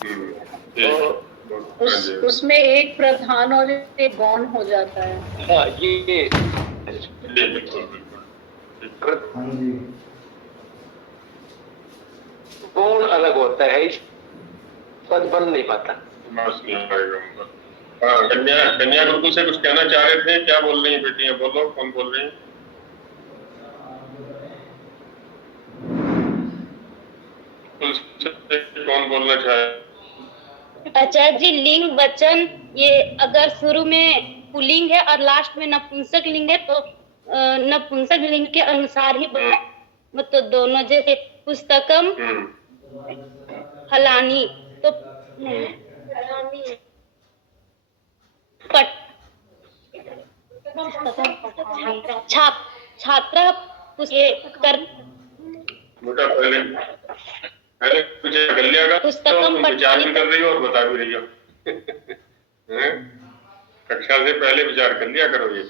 तो उसमें एक प्रधान और एक गौण हो जाता है। हाँ, ये बिल्कुल बिल्कुल। हाँ जी। गौण अलग होता है, इस पद बन नहीं पाता। बस नहीं आएगा उनका। हाँ, कन्या कन्या गुरुकुल से कुछ कहना चाह रहे थे, क्या बोल रही हैं बेटियां? बोलो, कौन बोल रही हैं? कौन बोलना चाहे? आचार्य जी, लिंग वचन ये अगर शुरू में पुल्लिंग है और लास्ट में नपुंसक लिंग है तो नपुंसक लिंग के अनुसार ही मतलब दोनों, जैसे पुस्तकम फलानी तो पट छाप छात्रा कर बेटा पहले पहले मुझे गल्या का पुस्तकम तुम विचार भी कर रही हो और बता भी रही हो। हैं? कक्षा से पहले विचार कर लिया करो ये,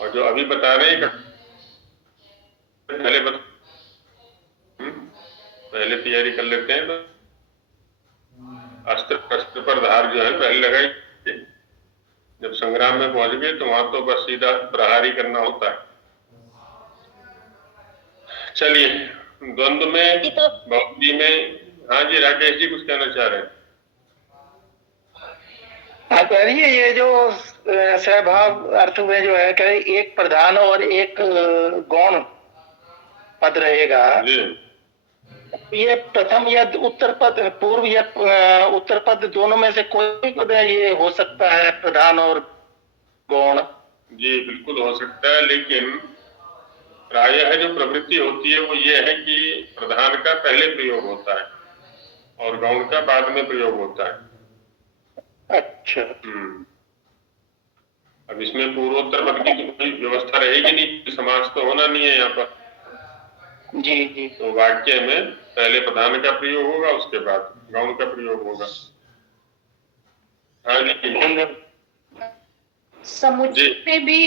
और जो अभी बता रहे हैं पहले पहले तैयारी कर लेते हैं तो अस्त्र पर धार जो है पहले लगाई, जब संग्राम में पहुंच गए तो वहां तो बस सीधा प्रहारी करना होता है। चलिए, द्वंद्व में बहुपदी में, हाँ जी राकेश जी कुछ कहना चाह रहे हैं? आचार्य, ये जो सहभाव अर्थ में जो है कि एक प्रधान और एक गौण पद रहेगा, ये प्रथम या उत्तर पद, पूर्व या उत्तर पद दोनों में से कोई पद ये हो सकता है, प्रधान और गौण? जी बिल्कुल हो सकता है, लेकिन प्रायः जो प्रवृत्ति होती है वो ये है कि प्रधान का पहले प्रयोग होता है और गौण का बाद में प्रयोग होता है। अच्छा। अब इसमें पूर्वोत्तर पद की तो कोई व्यवस्था रहेगी नहीं, समास तो होना नहीं है यहाँ पर। जी जी। तो वाक्य में पहले प्रधान का प्रयोग होगा, उसके बाद गौण का प्रयोग होगा। हाँ जी। समुच्चय में भी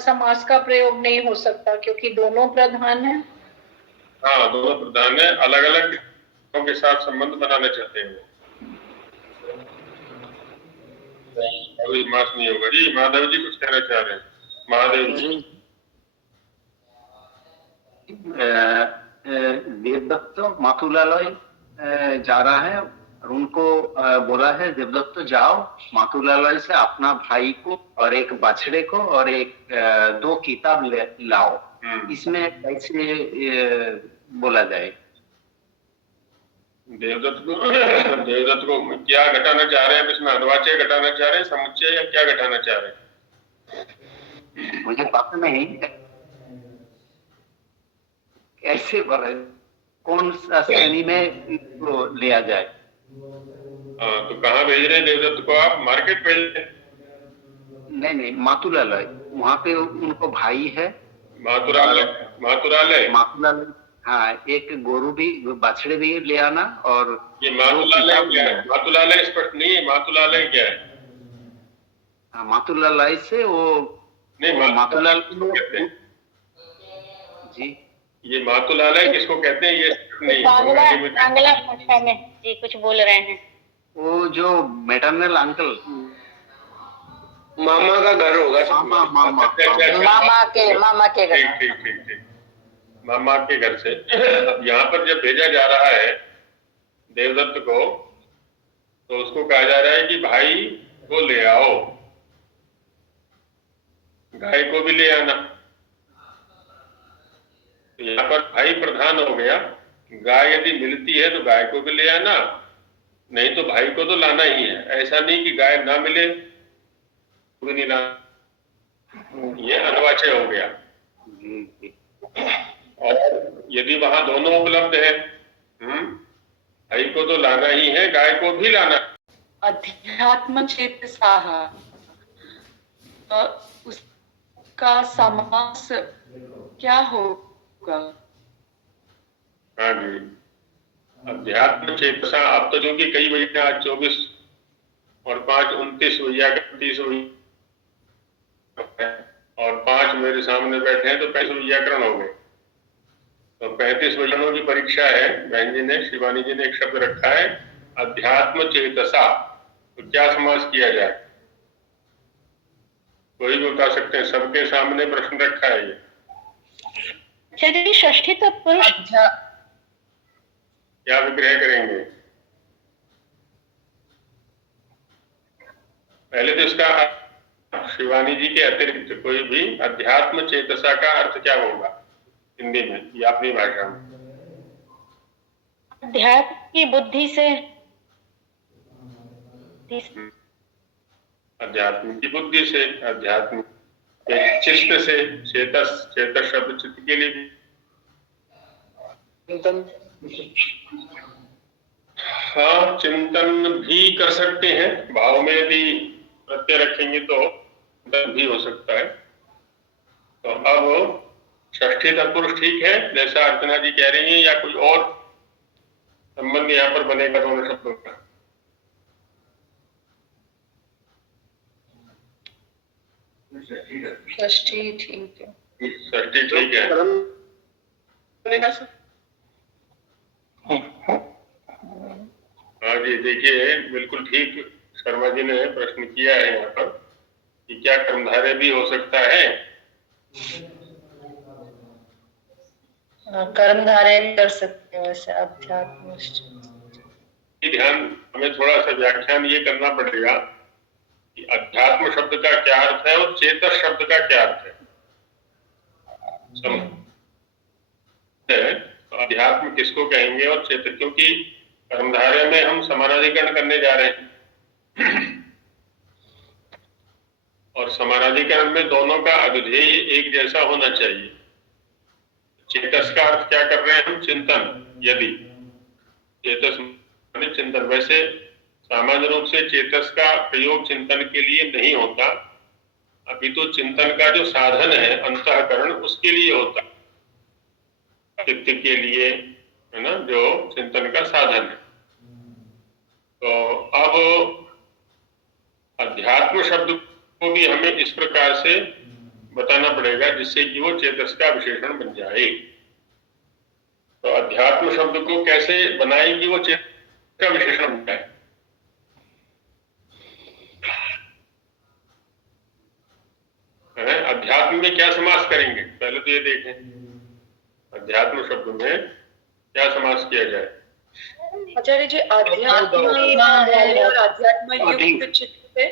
समास का प्रयोग नहीं हो सकता क्योंकि दोनों प्रधान हैं। हाँ, दोनों प्रधान है, अलग अलग के साथ संबंध बनाना चाहते हैं वो, अभी मास नहीं होगा। जी माधव जी कुछ कहना चाह रहे हैं? महादेव जी। देवदत्त माथुलालय जा रहा है और उनको बोला है, देवदत्त जाओ माथुलालय से अपना भाई को और एक बछड़े को और एक दो किताब लाओ। इसमें कैसे बोला जाए? देवदत्त को क्या घटाना चाह रहे हैं? इसमें अनुवाचय घटाना चाह रहे हैं, समुच्चय, या क्या घटाना चाह रहे हैं? मुझे पता नहीं कैसे बोले, कौन सा श्रेणी में इसको लिया जाए। हाँ, तो कहाँ भेज रहे हैं देवदत्त को आप? मार्केट भेज रहे हैं? नहीं, माथुलालय, वहाँ पे उनको भाई है। माथुरालय हाँ, एक गोरु भी, बछड़े भी ले आना। और ये माथुलालय क्या है? माथुलालय स्पष्ट नहीं है, माथुलालय क्या है? हाँ, माथुलालय से वो नहीं, माथुलाल जी, ये माथुलालय किसको कहते हैं? ये नहीं, बांग्ला भाषा में जी कुछ बोल रहे हैं। वो जो मैटरनल अंकल, मामा का घर होगा। मामा के घर। ठीक, मामा के घर से। यहाँ पर जब भेजा जा रहा है देवदत्त को, तो उसको कहा जा रहा है कि भाई को ले आओ, गाय को भी ले आना। तो यहाँ पर भाई प्रधान हो गया, गाय यदि मिलती है तो गाय को भी ले आना, नहीं तो भाई को तो लाना ही है। ऐसा नहीं कि गाय ना मिले भी नहीं लाना, ये अनुवाचय हो गया। और यदि वहां दोनों उपलब्ध है, भाई को तो लाना ही है, गाय को भी लाना। अध्यात्म चेतसाः, उसका समास क्या होगा? हाँ जी, अध्यात्म चेतसा। अब तो जो कि कई वैया, आज 24 और 5 29 वैया, 30 और 5 मेरे सामने बैठे हैं तो 35 व्याकरण हो गए। तो 35 वचनों की परीक्षा है। बहन जी ने, शिवानी जी ने एक शब्द रखा है अध्यात्म चेतसा, तो क्या समास किया जाए? कोई भी बता सकते हैं, सबके सामने प्रश्न रखा है ये। चलिए षष्ठी तत्पुरुष क्या विग्रह करेंगे? पहले तो इसका शिवानी जी के अतिरिक्त कोई भी अध्यात्म चेतसा का अर्थ क्या होगा हिंदी में या अपनी भाषा में? अध्यात्म की बुद्धि से, अध्यात्म की बुद्धि से, अध्यात्म के चित्त से, चेतस, चेतस शब्द चित्त के लिए भी। चिंतन, हाँ, चिंतन भी कर सकते हैं, भाव में भी प्रत्यय रखेंगे तो चिंतन भी हो सकता है। तो अब षष्ठी तत्पुरुष ठीक है जैसा अर्चना जी कह रही हैं, या कोई और संबंध यहाँ पर बनेगा दोनों शब्दों का? षष्ठी ठीक है। षष्ठी ठीक है। हाँ जी, देखिए बिल्कुल ठीक शर्मा जी ने प्रश्न किया है यहाँ पर कि क्या कर्मधारय भी हो सकता है? कर्मधारय कर सकते हैं वैसे अध्यात्म। ध्यान हमें थोड़ा सा व्याख्यान ये करना पड़ेगा कि अध्यात्म शब्द का क्या अर्थ है और चेतस शब्द का क्या अर्थ है। तो अध्यात्म किसको कहेंगे और चेतस, क्योंकि कर्मधारय में हम समानाधिकरण करने जा रहे हैं और समानाधिकरण में दोनों का अभिधेय एक जैसा होना चाहिए। चेतस का अर्थ क्या कर रहे हैं हम? चिंतन। यदि चेतस माने चिंतन, वैसे सामान्य रूप से चेतस का प्रयोग चिंतन के लिए नहीं होता, अभी तो चिंतन का जो साधन है अंतःकरण उसके लिए होता, चित्त के लिए, है ना, जो चिंतन का साधन है। तो अब अध्यात्म शब्द को भी हमें इस प्रकार से बताना पड़ेगा जिससे कि वो चेतस का विशेषण बन जाए। तो अध्यात्म शब्द को कैसे बनाए कि वो चेतस का विशेषण बन जाए? अध्यात्म में क्या समास करेंगे पहले तो ये देखें। अध्यात्म शब्द में क्या समास किया जाए? आचार्य जी, आध्यात्म और आध्यात्म युक्त चित्त है।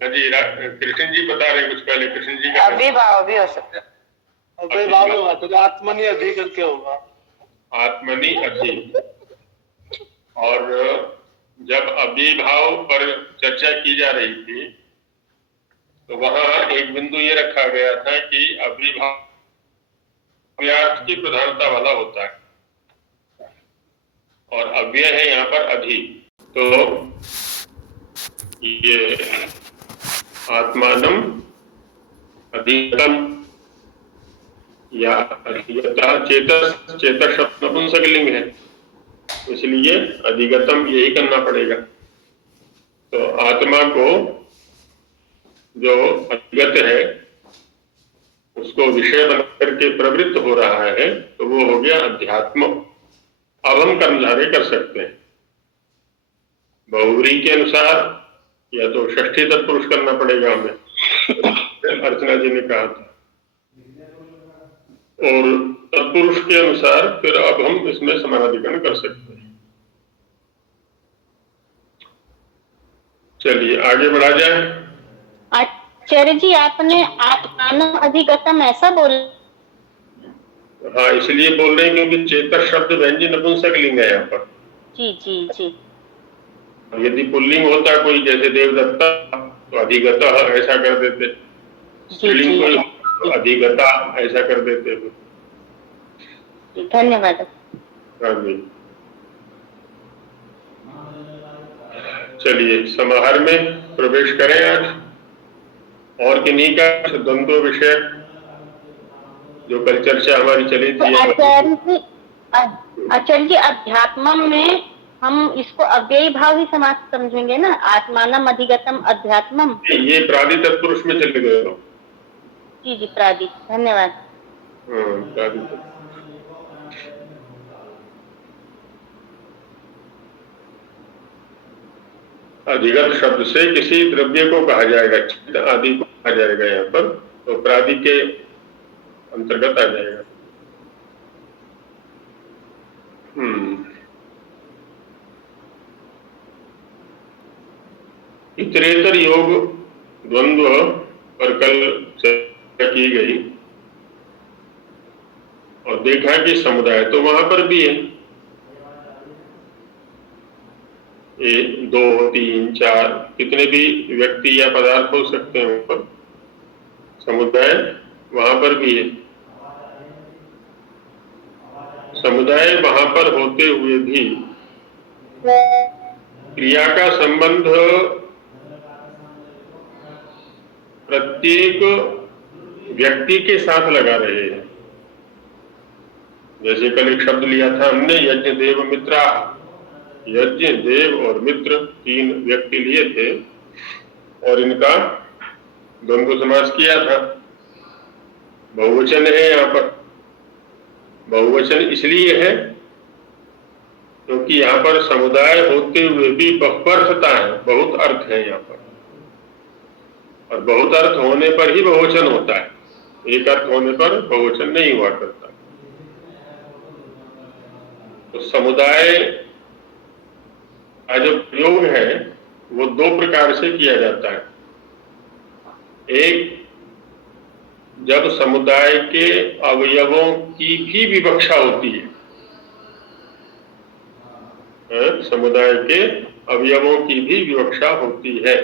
जी कृष्ण जी बता रहे कुछ पहले, कृष्ण जी का अभिभाव भी हो सकता है। अभिभाव होगा तो आत्मनि अधि करके होगा, आत्मनि अधि। और जब अभिभाव पर चर्चा की जा रही थी तो वहां एक बिंदु ये रखा गया था कि अभिभाव अव्यर्थ की प्रधानता वाला होता है और अव्यय है यहाँ पर अधि। तो ये आत्मानम अधिगतम या अधिगता, चेतस, चेतस शब्द नपुंसकलिंग है, इसलिए अधिगतम यही करना पड़ेगा। तो आत्मा को जो अधिगत है उसको विषय बना करके प्रवृत्त हो रहा है तो वो हो गया अध्यात्म। अब हम कर्मधारय कर सकते हैं बहुव्रीहि के अनुसार, या तो षष्ठी तत्पुरुष करना पड़ेगा हमें, अर्चना जी ने कहा था, और तत्पुरुष के अनुसार फिर अब हम इसमें समानाधिकरण कर सकते हैं। चलिए आगे बढ़ा जाए। आचार्य जी, आपने आत्मानम अधिगतम ऐसा बोला? हाँ, इसलिए बोल रहे हैं क्योंकि चेतस शब्द व्यंजन नपुंसकलिंग है यहाँ पर। जी जी जी। यदि पुल्लिंग होता कोई जैसे देवदत्ता तो अधिगता ऐसा कर देते, स्त्रीलिंग कोई तो अधिगता ऐसा कर देते। धन्यवाद। हाँ जी, चलिए समाहार में प्रवेश करें आज। और किन्हीं का द्वंद्व विषय जो कल चर्चा हमारी चली थी। आचार्य जी, अध्यात्म में हम इसको अव्ययी भाव ही समास समझेंगे ना, आत्मानम अधिगतम अध्यात्मम। ये प्रादि तत्पुरुष में चले गए हो। जी जी, प्रादि। धन्यवाद। प्रादि। अधिगत शब्द से किसी द्रव्य को कहा जाएगा, चित्त आदि को कहा जाएगा यहाँ पर, तो प्रादि के अंतर्गत आ जाएगा। इतरेतर योग द्वंद्व पर कल चर्चा की गई और देखा कि समुदाय तो वहां पर भी है, 1 2 3 4 कितने भी व्यक्ति या पदार्थ हो सकते हैं, वहां पर समुदाय वहां पर भी है। समुदाय वहां पर होते हुए भी क्रिया का संबंध प्रत्येक व्यक्ति के साथ लगा रहे हैं। जैसे कल एक शब्द लिया था हमने, यज्ञ देव मित्रा, यज्ञ देव और मित्र 3 व्यक्ति लिए थे और इनका द्वंद्व समास किया था। बहुवचन है यहाँ पर। बहुवचन इसलिए है क्योंकि यहाँ पर समुदाय होते हुए भी बहुअर्थता है, बहुत अर्थ है यहाँ पर, और बहुत अर्थ होने पर ही बहुवचन होता है, एक अर्थ होने पर बहुवचन नहीं हुआ करता। तो समुदाय का जो प्रयोग है वो 2 प्रकार से किया जाता है। एक, जब समुदाय के अवयवों की भी विवक्षा होती है, समुदाय के अवयवों की भी विवक्षा होती है,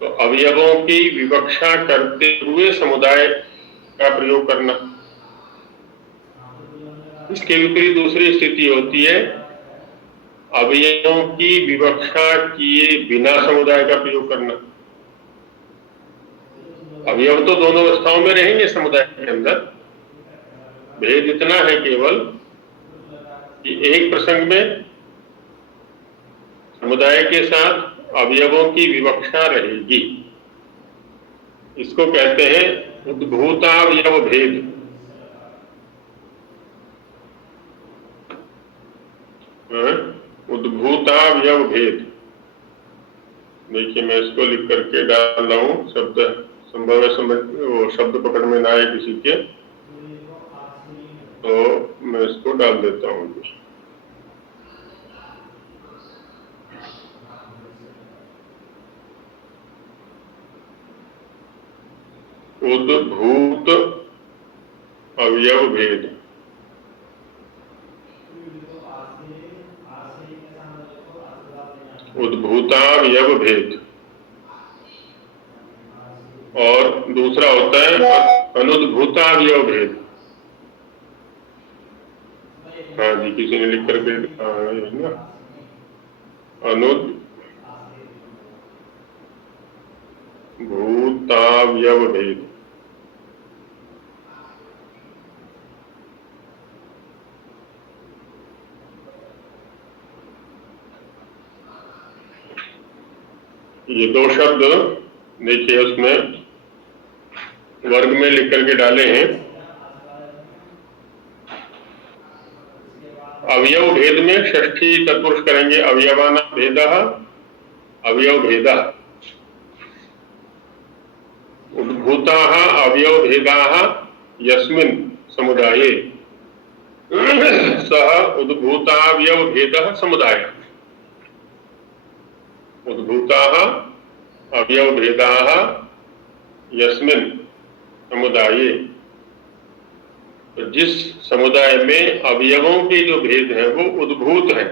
तो अवयवों की विवक्षा करते हुए समुदाय का प्रयोग करना। इसके विपरीत दूसरी स्थिति होती है, अवयवों की विवक्षा किए बिना समुदाय का प्रयोग करना। अवयव तो दोनों अवस्थाओं में रहेंगे समुदाय के अंदर, भेद इतना है केवल कि एक प्रसंग में समुदाय के साथ अवयवों की विवक्षा रहेगी। इसको कहते हैं उद्भूतावयव भेद। उद्भूतावयव भेद। देखिए मैं इसको लिख करके डाल रहा हूं, शब्द संभव है समझ वो शब्द पकड़ में ना आए किसी के, तो मैं इसको डाल देता हूं। उद्भूत अवयव भेद। उद्भूतावयव भेद। और दूसरा होता है अनुद्भूतावयव भेद। हाँ जी, किसी ने लिख करके ना, अनुद्भूतावयव भेद। ये 2 शब्द देखिए उसमें वर्ग में लिख करके डाले हैं। अवयव भेद में षष्ठी तत्पुरुष करेंगे, अवयवाना भेदः अवयव भेदः। उद्भूताः अवयव भेदाः यस्मिन् समुदाये सः उद्भूतावयव भेदः समुदायः। उद्भूताः अवयव भेदाः यस्मिन् समुदाये। तो जिस समुदाय में अवयवों के जो भेद हैं वो उद्भूत हैं।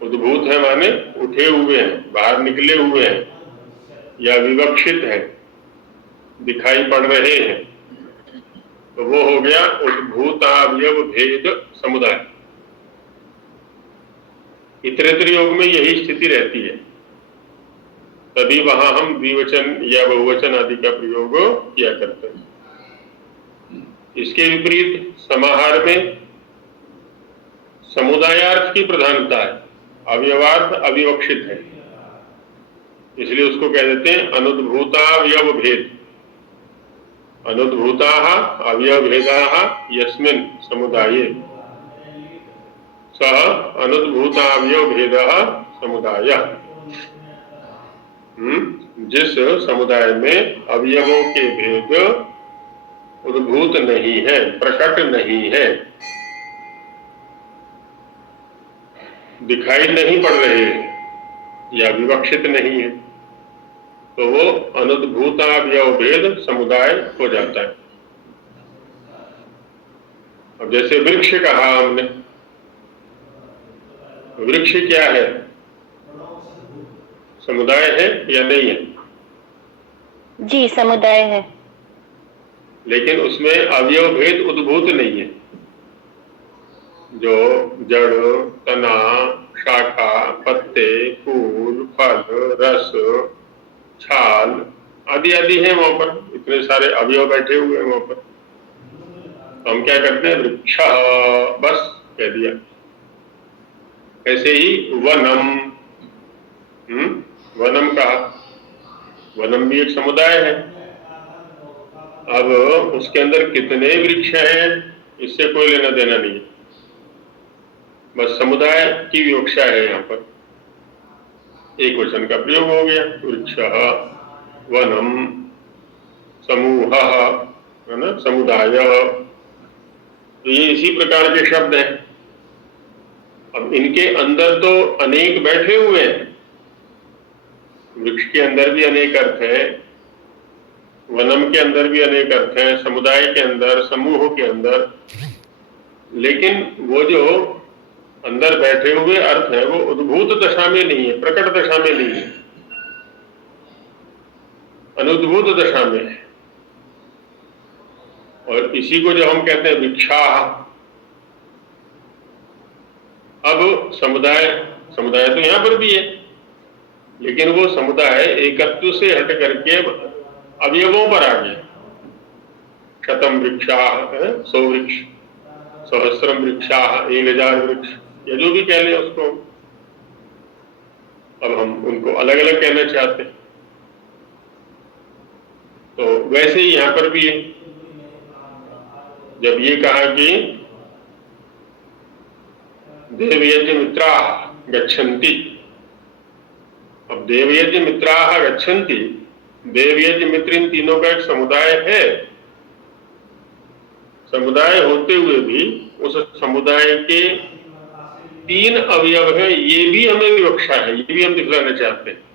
उद्भूत है माने उठे हुए हैं, बाहर निकले हुए हैं या विवक्षित हैं, दिखाई पड़ रहे हैं, तो वो हो गया उद्भूतावयव भेद समुदाय। इतरेतर योग में यही स्थिति रहती है, तभी वहां हम द्विवचन या बहुवचन आदि का प्रयोग किया करते हैं। इसके विपरीत समाहार में समुदायार्थ की प्रधानता है, अवयवार्थ अविवक्षित है, इसलिए उसको कह देते हैं अनुद्भूतावयव भेद। अनुद्भूताः अवयव भेदाः यस्मिन् समुदाये सः अनुद्भूतावयव भेदः समुदाय। जिस समुदाय में अवयवों के भेद उद्भूत नहीं है, प्रकट नहीं है, दिखाई नहीं पड़ रहे या विवक्षित नहीं है, तो वो अनुद्भूतावयव भेद समुदाय हो जाता है। अब जैसे वृक्ष कहा हमने, वृक्ष क्या है? समुदाय है या नहीं है? जी समुदाय है, लेकिन उसमें अवयव भेद उद्भूत नहीं है। जो जड़, तना, शाखा, पत्ते, फूल, फल, रस, छाल आदि आदि है वहां पर, इतने सारे अवयव बैठे हुए हैं वहां पर। हम क्या करते हैं? वृक्ष बस कह दिया। ऐसे ही वनम, वनम कहा, वनम भी एक समुदाय है। अब उसके अंदर कितने वृक्ष हैं इससे कोई लेना देना नहीं है, बस समुदाय की विवक्षा है। यहाँ पर एक वचन का प्रयोग हो गया, वृक्ष, वनम, समूह, है ना, समुदाय। तो ये इसी प्रकार के शब्द हैं। अब इनके अंदर तो अनेक बैठे हुए हैं। वृक्ष के अंदर भी अनेक अर्थ है, वनम के अंदर भी अनेक अर्थ है, समुदाय के अंदर, समूह के अंदर, लेकिन वो जो अंदर बैठे हुए अर्थ है वो उद्भूत दशा में नहीं है, प्रकट दशा में नहीं है, अनुद्भूत दशा में है। और इसी को जो हम कहते हैं वृक्षा, अब समुदाय, समुदाय तो यहां पर भी है, लेकिन वो समुदाय एकत्व से हट करके अवयवों पर आ गया। शतम वृक्षा, 100 वृक्ष, सहस्रम वृक्षा, 1000 वृक्ष, या जो भी कह लें उसको। अब हम उनको अलग अलग कहना चाहते हैं। तो वैसे ही यहां पर भी है। जब ये कहा कि देवयज्ञ मित्रा गच्छन्ति, अब देवयज्ञ मित्रा गच्छन्ति, देवयज्ञ मित्र इन तीनों का एक समुदाय है। समुदाय होते हुए भी उस समुदाय के 3 अवयव हैं, ये भी हमें विवक्षा है, ये भी हम दिखलाना चाहते हैं।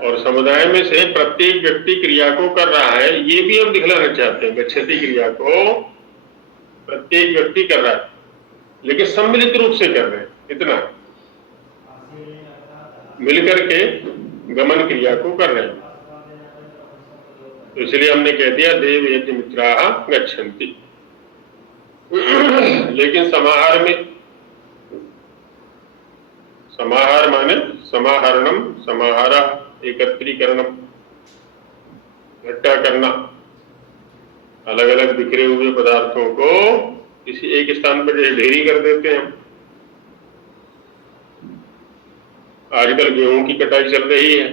और समुदाय में से प्रत्येक व्यक्ति क्रिया को कर रहा है, ये भी हम दिखलाना चाहते हैं। गच्छति क्रिया को प्रत्येक व्यक्ति कर रहा है, लेकिन सम्मिलित रूप से कर रहे हैं, इतना मिलकर के गमन क्रिया को कर रहे हैं। तो इसलिए हमने कह दिया देव यज्ञ मित्रा गच्छन्ति। लेकिन समाहार में, समाहार माने समाहरणम, समाहारा एकत्रीकरणम, इकट्ठा करना, अलग अलग बिखरे हुए पदार्थों को किसी एक स्थान पर ढेरी कर देते हैं। आजकल गेहूं की कटाई चल रही है,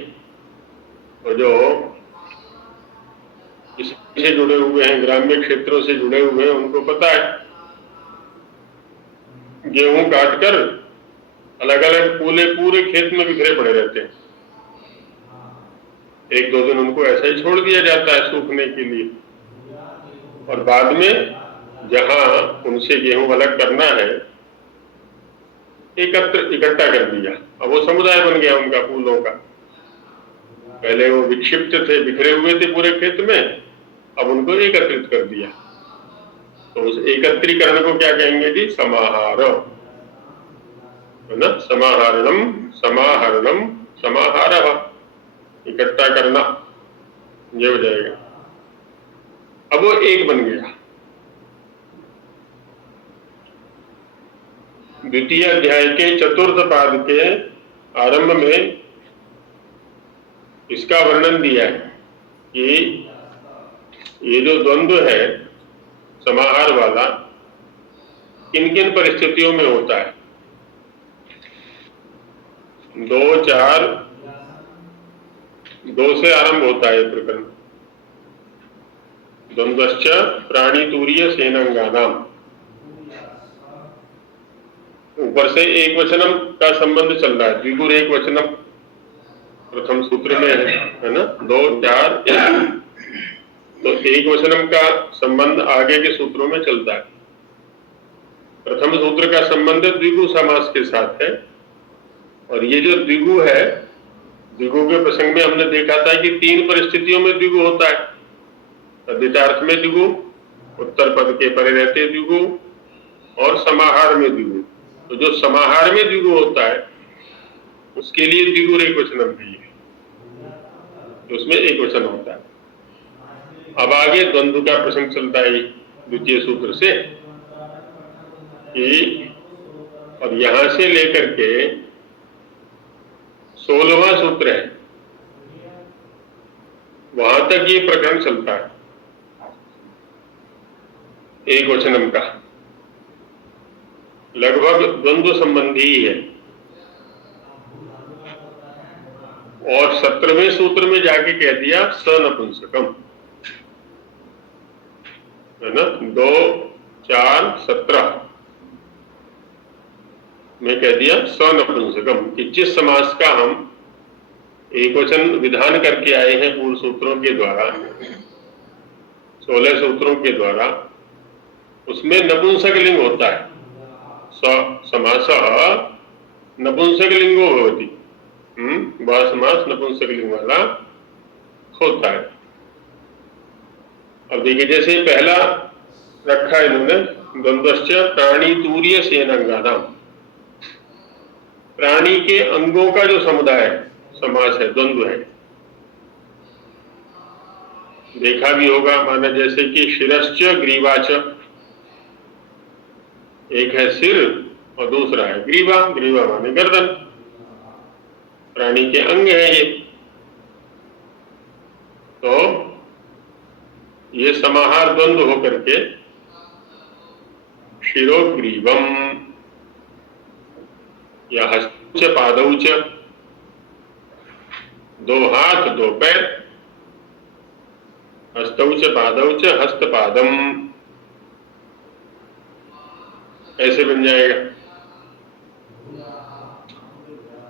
और जो इससे जुड़े हुए हैं, ग्राम्य क्षेत्रों से जुड़े हुए हैं, उनको पता है गेहूं काटकर अलग अलग पूरे खेत में बिखरे पड़े रहते हैं। 1-2 दिन उनको ऐसा ही छोड़ दिया जाता है सूखने के लिए, और बाद में जहां उनसे गेहूं अलग करना है इकट्ठा कर दिया। अब वो समुदाय बन गया उनका फूलों का। पहले वो विक्षिप्त थे, बिखरे हुए थे पूरे खेत में, अब उनको एकत्रित कर दिया। तो उस एकत्रीकरण को क्या कहेंगे जी? समाहार, है ना, समाहरणम, समाहरणम, समाहारः, इकट्ठा करना, ये हो जाएगा। अब वो एक बन गया। द्वितीय अध्याय के 4th पाद के आरंभ में इसका वर्णन दिया है कि ये जो द्वंद्व है समाहार वाला, किन किन परिस्थितियों में होता है। 2 से आरंभ होता है प्रकरण। द्वंद्वश्च प्राणी तूर्य सेनांगानाम, ऊपर से एक वचनम का संबंध चल रहा है, द्विगुर एक वचनम प्रथम सूत्र में है ना, 2 4 1। तो एक वचनम का संबंध आगे के सूत्रों में चलता है। प्रथम सूत्र का संबंध द्विगु समास के साथ है, और ये जो द्विगु है, द्विगु के प्रसंग में हमने देखा था कि 3 परिस्थितियों में द्विगु होता है। तद्धितार्थ में द्विगु, उत्तर पद के परे रहते द्विगु, और समाहार में द्विगु। तो जो समाहार में द्विगु होता है उसके लिए द्विगु एक वचनम है, तो उसमें एक वचन होता है। अब आगे द्वंद्व का प्रसंग चलता है द्वितीय सूत्र से कि, और यहां से लेकर के 16वां सूत्र है, वहां तक ये प्रकरण चलता है एक वचनम का, लगभग द्वंद्व संबंधी ही है। और 17वें सूत्र में जाके कह दिया सनपुंसकम, है ना, 2 4 17 में कह दिया सनपुंसकम कि जिस समास का हम एक वचन विधान करके आए हैं पूर्व सूत्रों के द्वारा, 16 सूत्रों के द्वारा, उसमें नपुंसक लिंग होता है। समासः नपुंसक लिंगो भवति, वह समास नपुंसक लिंग वाला होता है। अब देखिए, जैसे पहला रखा है इन्होंने, द्वंद्वश्च प्राणी तूर्य सेनांगानाम, प्राणी के अंगों का जो समुदाय समास है, द्वंद्व है। देखा भी होगा, माना जैसे कि शिरश्च ग्रीवाच, एक है सिर और दूसरा है ग्रीवा, ग्रीवा माने गर्दन, प्राणी के अंग है ये। तो ये समाहार द्वंद्व होकर के शिरोग्रीवम या हस्तौच पादौच, 2 हाथ 2 पैर, हस्तौच पादौच हस्तपादम, ऐसे बन जाएगा।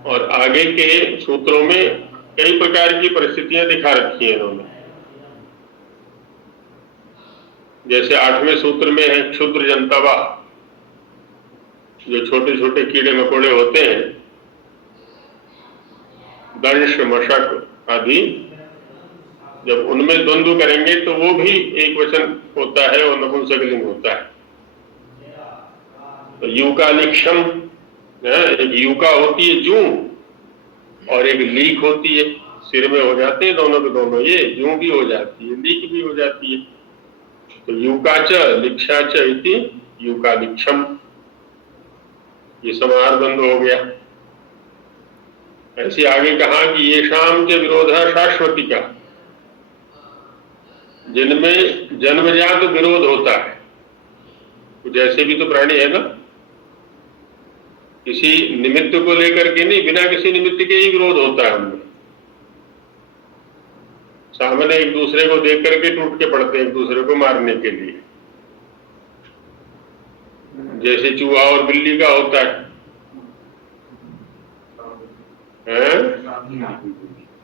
और आगे के सूत्रों में कई प्रकार की परिस्थितियां दिखा रखी हैं इन्होंने। जैसे 8वें सूत्र में है क्षुद्र जंतवा, जो छोटे छोटे कीड़े मकोड़े होते हैं, दंश मशक आदि, जब उनमें द्वंद्व करेंगे तो वो भी एक वचन होता है और नपुंसक लिंग होता है। तो यूकालिक्षम, एक यूका होती है जूं, और एक लीक होती है, सिर में हो जाते हैं दोनों के दोनों, ये जूं भी हो जाती है, लीक भी हो जाती है। तो यूकाच लिक्षाच इति यूकालिक्षम, ये समाहार द्वंद्व हो गया। ऐसे आगे कहा कि ये शाम के विरोधा शाश्वती का, जिनमें जन्मजात विरोध होता है। जैसे भी तो प्राणी है ना, किसी निमित्त को लेकर के नहीं, बिना किसी निमित्त के ही विरोध होता है उनमें। सामने एक दूसरे को देख करके टूट के पड़ते हैं एक दूसरे को मारने के लिए, जैसे चूहा और बिल्ली का होता है?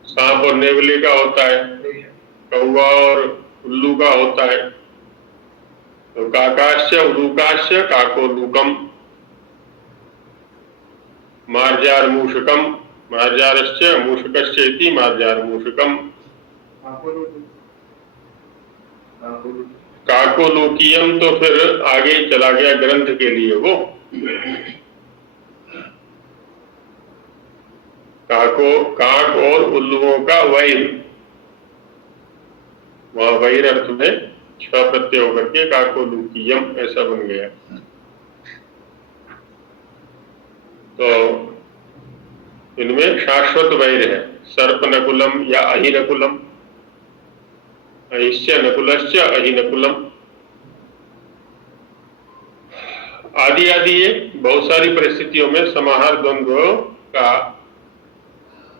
सांप और नेवले का होता है, कौवा और उल्लू का होता है। तो काकाश्च उलूकाश्च काकोलूकम, मार्जार मूषकम, मार्जारश्च मूषकश्च इति मार्जार मूषकम, काकोलूकियम तो फिर आगे चला गया ग्रंथ के लिए वो। काक और उल्लुओं का वैर, वह वैर अर्थ में छ प्रत्यय होकर के काकोलूकियम ऐसा बन गया। तो इनमें शाश्वत वैर है, सर्प नकुलम या अहिनकुलम, अहिश्च नकुलश्च अहिनकुलम आदि आदि। ये बहुत सारी परिस्थितियों में समाहार द्वंद्व का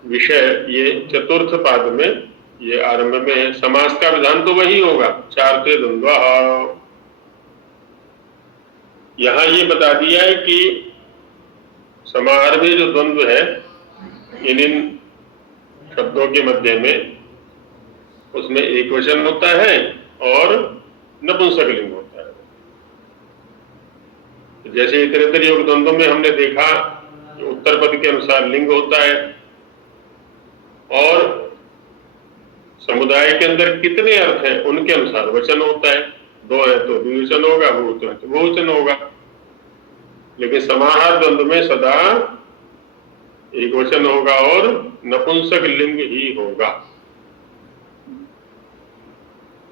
विषय ये चतुर्थ पाद में, ये आरंभ में समास का विधान तो वही होगा, 4 द्वंद्व। यहां ये बता दिया है कि समाहार में जो द्वंद्व है इन शब्दों के मध्य में, उसमें एक वचन होता है और नपुंसक लिंग होता है। जैसे इतरेतर योग द्वंद्व में हमने देखा कि उत्तर पद के अनुसार लिंग होता है और समुदाय के अंदर कितने अर्थ हैं उनके अनुसार वचन होता है। 2 है तो द्विवचन होगा, बहुवचन है तो बहुवचन होगा। लेकिन समाहार द्वंद्व में सदा एक वचन होगा और नपुंसक लिंग ही होगा।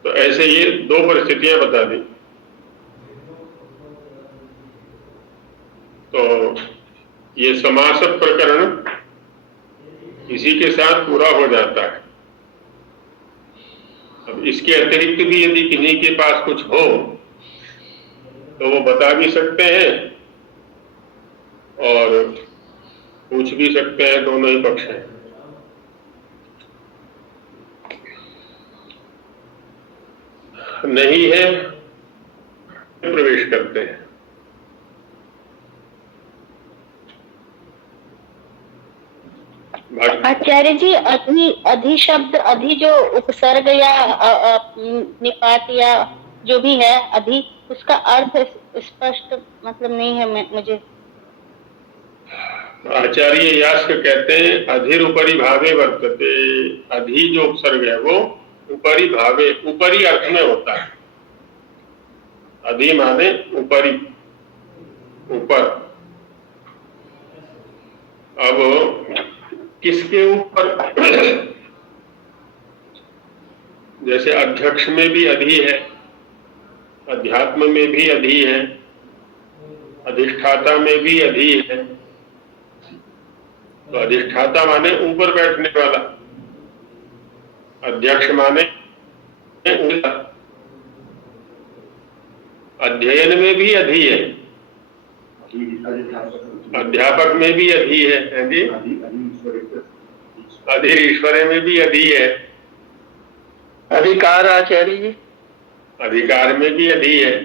तो ऐसे ये 2 परिस्थितियां बता दी। तो ये समासक प्रकरण इसी के साथ पूरा हो जाता है। अब इसके अतिरिक्त भी यदि किन्हीं के पास कुछ हो तो वो बता भी सकते हैं और पूछ भी सकते हैं, दोनों ही पक्ष हैं। नहीं है प्रवेश करते हैं। आचार्य जी, अधि शब्द, अधि जो उपसर्ग या निपात या जो भी है अधि, उसका अर्थ स्पष्ट मतलब नहीं है मुझे। आचार्य यास्क कहते हैं अधिर उपरि भावे वर्तते। अधि जो उपसर्ग है वो उपरि भावे, ऊपरी अर्थ में होता है। अधि माने ऊपरी, ऊपर। अब किसके ऊपर? जैसे अध्यक्ष में भी अधि है, अध्यात्म में भी अधि है, अधिष्ठाता में भी अधि है। तो अधिष्ठाता माने ऊपर बैठने वाला, अध्यक्ष माने अध्ययन में भी अधि है, अध्यापक में भी अधि है जी, अधिर ईश्वरे में भी अधि है, अधिकार आचार्य जी, अधिकार में भी अधि है।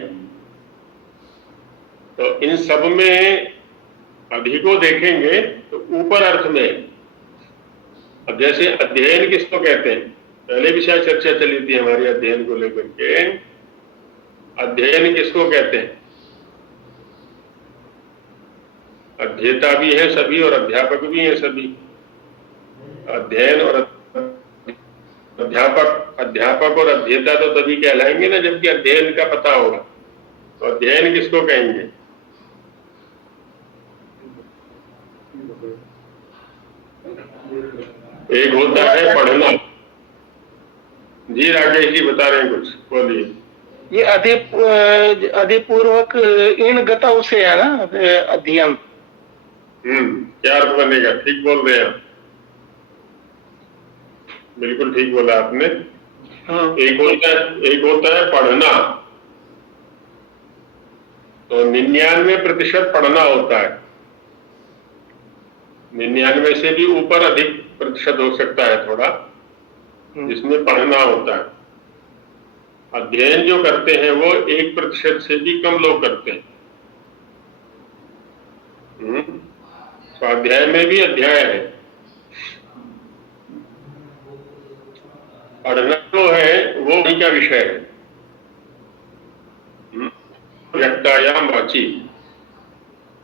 तो इन सब में अधि को देखेंगे तो ऊपर अर्थ में। अब जैसे अध्ययन किसको कहते हैं, पहले भी शायद चर्चा चली थी हमारी अध्ययन को लेकर के। अध्ययन किसको कहते हैं? अध्येता भी है सभी और अध्यापक भी है सभी। अध्ययन और अध्यापक और अध्येता तो तभी कहलाएंगे ना जबकि अध्ययन का पता होगा। तो अध्ययन किसको कहेंगे? एक होता है पढ़ना। जी राकेश जी बता रहे हैं कुछ, बोलिए। ये अधिपूर्वक इन गतौ से है ना अध्ययन। क्या अर्थ बनेगा? ठीक बोल रहे हैं आप, बिल्कुल ठीक बोला आपने। एक होता है पढ़ना, तो 99% पढ़ना होता है। 99 से भी ऊपर अधिक प्रतिशत हो सकता है थोड़ा, जिसमें पढ़ना होता है। अध्ययन जो करते हैं वो 1% से भी कम लोग करते हैं। स्वाध्याय में भी अध्याय है। पढ़ना जो है वो उन्हीं का विषय है। व्यक्तायाम वाची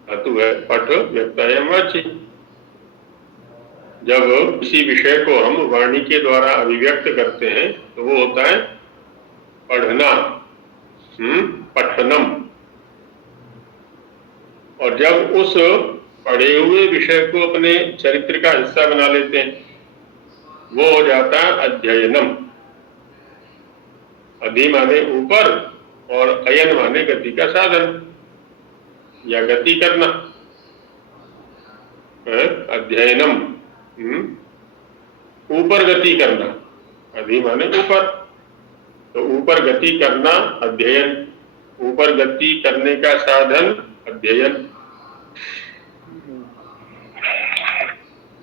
धातु है, पठ व्यक्तायाम वाची। जब किसी विषय को हम वाणी के द्वारा अभिव्यक्त करते हैं तो वो होता है पढ़ना, पठनम। और जब उस पढ़े हुए विषय को अपने चरित्र का हिस्सा बना लेते हैं वो हो जाता है अध्ययनम। अधि माने ऊपर और अयन माने गति का साधन या गति करना। अध्ययनम ऊपर गति करना, अधि माने ऊपर। तो ऊपर गति करना अध्ययन, ऊपर गति करने का साधन अध्ययन।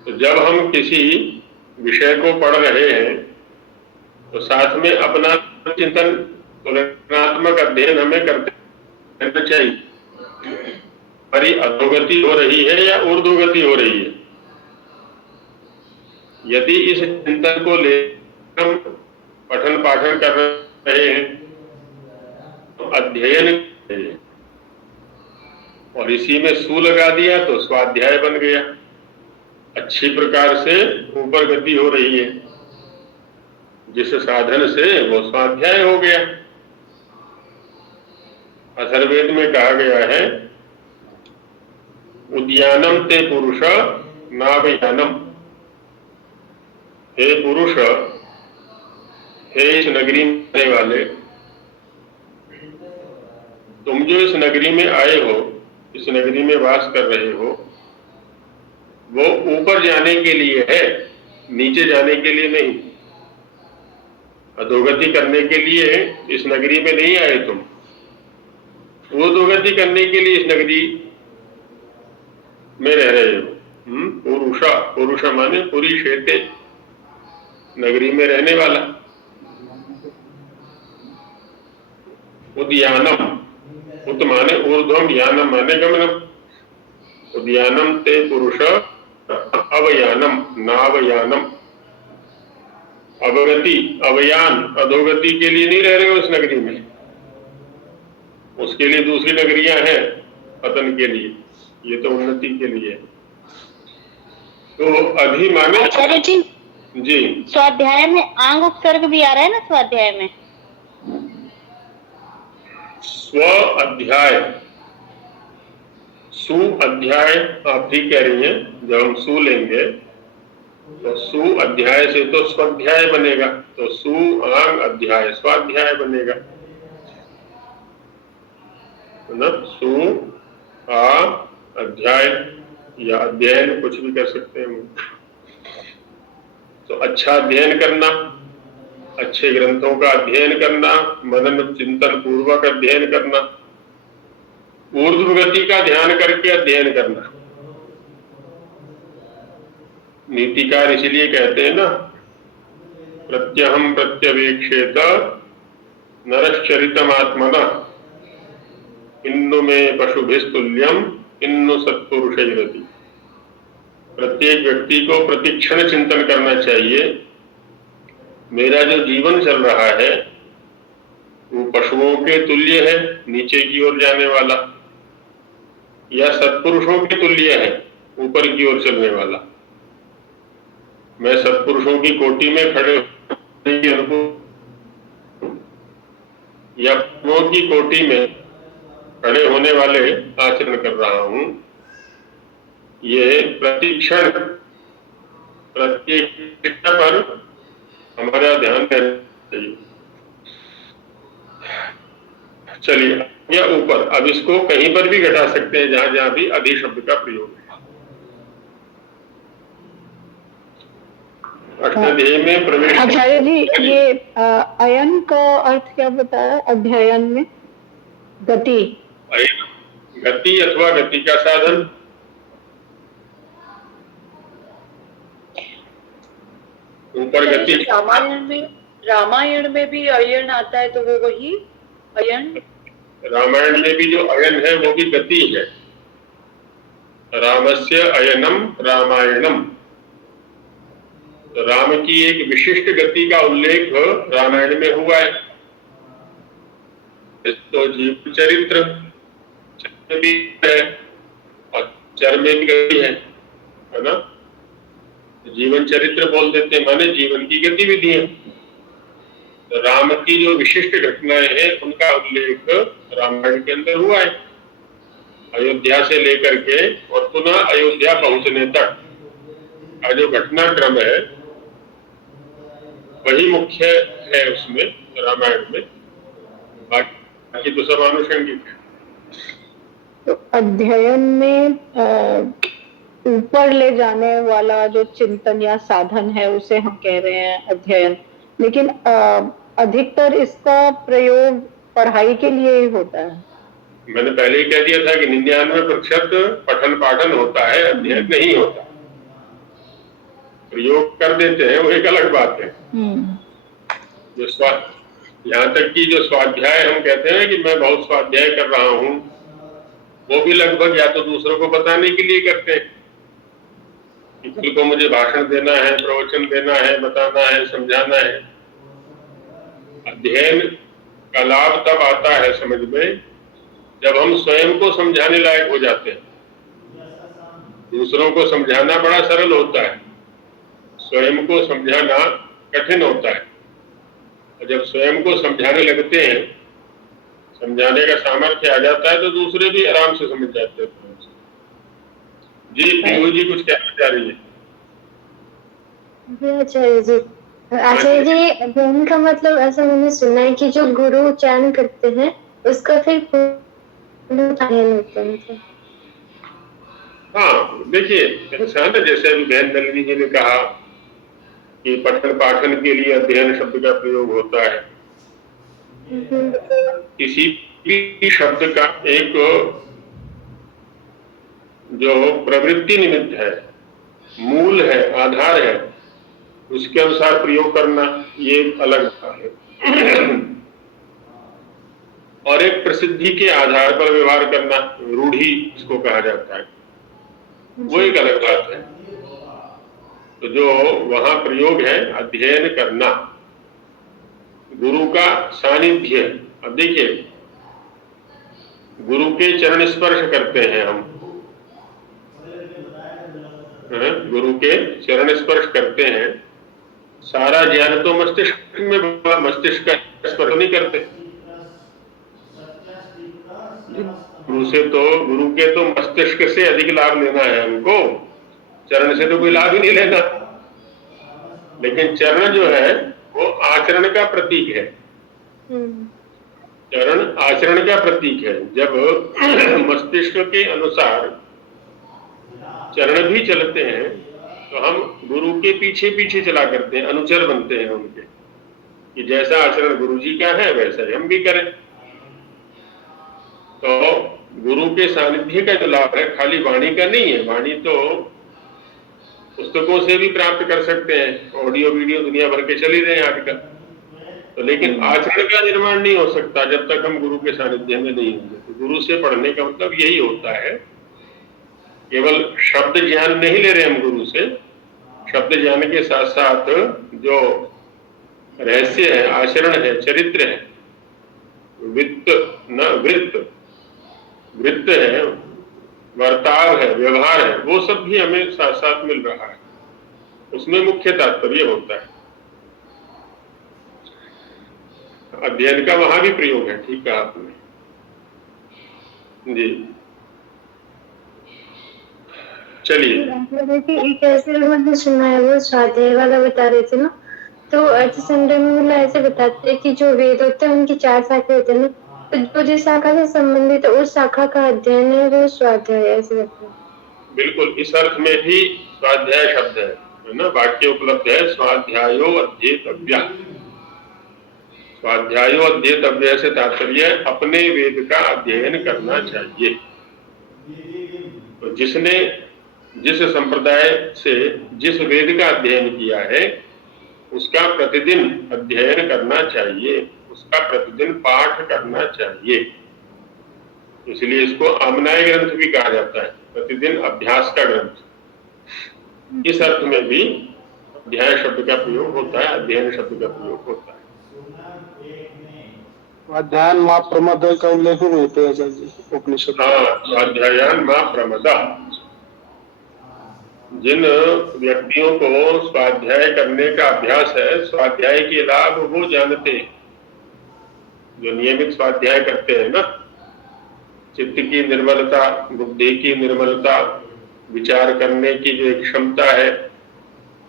तो जब हम किसी विषय को पढ़ रहे हैं तो साथ में अपना चिंतन, तुलनात्मक अध्ययन हमें करते रहना चाहिए। हमारी अधोगति हो रही है या ऊर्ध्वगति हो रही है। यदि इस चिंतन को लेकर हम पठन पाठन कर रहे हैं तो अध्ययन कर रहे हैं, और इसी में सू लगा दिया तो स्वाध्याय बन गया, अच्छी प्रकार से ऊपर गति हो रही है, जिस साधन से वो स्वाध्याय हो गया। अथर्ववेद में कहा गया है उद्यानम ते पुरुष नावयानम। हे पुरुष, हे इस नगरी में आने वाले, तुम जो इस नगरी में आए हो, इस नगरी में वास कर रहे हो, वो ऊपर जाने के लिए है, नीचे जाने के लिए नहीं। अधोगति करने के लिए इस नगरी में नहीं आए तुम, ऊर्ध्वगति करने के लिए इस नगरी में रह रहे हो। पुरुषा, पुरुष माने पूरी क्षेत्र नगरी में रहने वाला। उद्यानम, उत माने ऊर्ध्वम, यानम माने गमनम। उद्यानम ते पुरुष अवयानम नावयानम। अवगति, अवयान, अधोगति के लिए नहीं रह रहे हो इस नगरी में, उसके लिए दूसरी नगरियां हैं पतन के लिए, ये तो उन्नति के लिए। तो अधि माने आचार्य जी स्वाध्याय में आंग उपसर्ग भी आ रहा है ना स्वाध्याय में? स्व अध्याय, सु अध्याय आप ठीक कह रही हैं। जब हम सु लेंगे तो सु अध्याय से तो स्वाध्याय बनेगा, तो सु आंग अध्याय स्वाध्याय बनेगा ना। सु आ अध्याय या अध्ययन कुछ भी कर सकते हैं हम। तो अच्छा अध्ययन करना, अच्छे ग्रंथों का अध्ययन करना, मनन चिंतन पूर्वक अध्ययन करना, ऊर्ध्वगति का ध्यान करके अध्ययन करना। नीतिकार इसलिए कहते हैं ना, प्रत्यहम प्रत्यवेक्षेत नरश्चरितमात्मना इन्नु में पशुभिस्तुल्यम इन्नु सत्पुरुषैरति। प्रत्येक व्यक्ति को प्रतिक्षण चिंतन करना चाहिए, मेरा जो जीवन चल रहा है वो पशुओं के तुल्य है, नीचे की ओर जाने वाला, या सत्पुरुषों के तुल्य है, ऊपर की ओर चलने वाला। मैं सत्पुरुषों की कोटि में खड़े अनुभव या पशुओं की कोटि में खड़े होने वाले आचरण कर रहा हूं। ये प्रतिक्षण प्रत्येक पर हमारा ध्यान देना चाहिए। चलिए या ऊपर, अब इसको कहीं पर भी घटा सकते हैं जहां जहां भी अधि शब्द का प्रयोग है। अष्टाध्यायी में प्रवेश। आचार्य जी ये अयन का अर्थ क्या बताया अध्ययन में? गति, गति अथवा गति का साधन। ऊपर गति। रामायण में भी अयन आता है, तो वो वही अयन। रामायण में भी जो अयन है वो भी गति है। रामस्य अयनम रामायणम। तो राम की एक विशिष्ट गति का उल्लेख रामायण में हुआ है। तो जीवन चरित्र भी है और चर में भी गति है ना। जीवन चरित्र बोल देते हैं माने जीवन की गतिविधि है। तो राम की जो विशिष्ट घटनाएं हैं उनका उल्लेख रामायण के अंदर हुआ है। अयोध्या से लेकर के और पुनः अयोध्या पहुंचने तक का जो घटनाक्रम है वही मुख्य है उसमें, रामायण में। बाकी तो सब आनुषंगिक है। तो अध्ययन में ऊपर ले जाने वाला जो चिंतन या साधन है उसे हम कह रहे हैं अध्ययन, लेकिन अधिकतर इसका प्रयोग पढ़ाई के लिए ही होता है। मैंने पहले ही कह दिया था कि 99% पठन पाठन होता है, अध्ययन नहीं होता। प्रयोग कर देते हैं वो एक अलग बात है। जो यहाँ तक कि जो स्वाध्याय हम कहते हैं कि मैं बहुत स्वाध्याय कर रहा हूँ, वो भी लगभग या तो दूसरों को बताने के लिए करते हैं कि कल को मुझे भाषण देना है, प्रवचन देना है, बताना है, समझाना है। अध्ययन का लाभ तब आता है समझ में जब हम स्वयं को समझाने लायक हो जाते हैं। दूसरों को समझाना बड़ा सरल होता है, स्वयं को समझाना कठिन होता है। और जब स्वयं को समझाने लगते हैं, समझाने का सामर्थ्य आ जाता है तो दूसरे भी आराम से समझ जाते हैं। जी पीहू जी कुछ कहना चाह रही है? जी आचार्य जी, आचार्य जी अध्ययन का मतलब ऐसा मैंने सुना है कि जो गुरु उच्चारण करते हैं उसका फिर अध्ययन होता है। हाँ देखिए ऐसा है ना, जैसे अभी बहन नलिनी जी ने कहा कि पठन पाठन के लिए अध्ययन शब्द का प्रयोग होता है। किसी भी शब्द का एक जो प्रवृत्ति निमित्त है, मूल है, आधार है, उसके अनुसार प्रयोग करना ये अलग बात है। और एक प्रसिद्धि के आधार पर व्यवहार करना, रूढ़ी इसको कहा जाता है, वो एक अलग बात है। तो जो वहां प्रयोग है अध्ययन करना, गुरु का सानिध्य। अब देखिए गुरु के चरण स्पर्श करते हैं हम, गुरु के चरण स्पर्श करते हैं। सारा ज्ञान तो मस्तिष्क में, मस्तिष्क का स्पर्श नहीं करते। गुरु के तो मस्तिष्क से अधिक लाभ लेना है हमको, चरण से तो कोई लाभ ही नहीं लेना। लेकिन चरण जो है वो आचरण का प्रतीक है। चरण आचरण का प्रतीक है। जब मस्तिष्क के अनुसार चरण भी चलते हैं तो हम गुरु के पीछे पीछे चला करते हैं, अनुचर बनते हैं उनके, कि जैसा आचरण गुरु जी का है वैसा ही हम भी करें। तो गुरु के सानिध्य का जो लाभ है खाली वाणी का नहीं है। वाणी तो पुस्तकों से भी प्राप्त कर सकते हैं, ऑडियो वीडियो दुनिया भर के चल ही रहे हैं आजकल। तो लेकिन आचरण का निर्माण नहीं हो सकता जब तक हम गुरु के सानिध्य में नहीं होंगे। तो गुरु से पढ़ने का मतलब यही होता है। केवल शब्द ज्ञान नहीं ले रहे हम गुरु से, शब्द ज्ञान के साथ साथ जो रहस्य है, आचरण है, चरित्र है, वृत्त है, वर्ताव है, व्यवहार है, वो सब भी हमें साथ साथ मिल रहा है। उसमें मुख्य तात्पर्य होता है। अध्ययन का वहां भी प्रयोग है। ठीक है आपने जी, चलिए। एक ऐसे मैंने सुना है, वो स्वाध्याय वाला बता रहे थे ना, तो अर्थ संग्रह में मतलब ऐसे बताते हैं कि जो वेद होते हैं उनकी 4 शाखा होते हैं ना, तो जो जिस शाखा से संबंधित है उस शाखा का अध्ययन है वो स्वाध्याय ऐसे बताते हैं। बिल्कुल, इस अर्थ में भी स्वाध्याय शब्द है ना, वाक्य उपलब्ध है। स्वाध्यायो अध्येतव्यः। स्वाध्यायो अध्येतव्यः से तात्पर्य अपने वेद का अध्ययन करना चाहिए। तो जिसने जिस संप्रदाय से जिस वेद का अध्ययन किया है उसका प्रतिदिन अध्ययन करना चाहिए, उसका प्रतिदिन पाठ करना चाहिए। इसलिए इसको आमनाय ग्रंथ भी कहा जाता है, प्रतिदिन अभ्यास का ग्रंथ। इस अर्थ में भी अध्याय शब्द का प्रयोग होता है, अध्ययन शब्द का प्रयोग होता है। स्वाध्यायन मां प्रमद का उल्लेख होते हैं उपनिषद। हाँ, स्वाध्यायन मां प्रमद। जिन व्यक्तियों को स्वाध्याय करने का अभ्यास है, स्वाध्याय के लाभ वो जानते हैं, जो नियमित स्वाध्याय करते हैं ना। चित्त की निर्मलता, बुद्धि की निर्मलता, विचार करने की जो एक क्षमता है,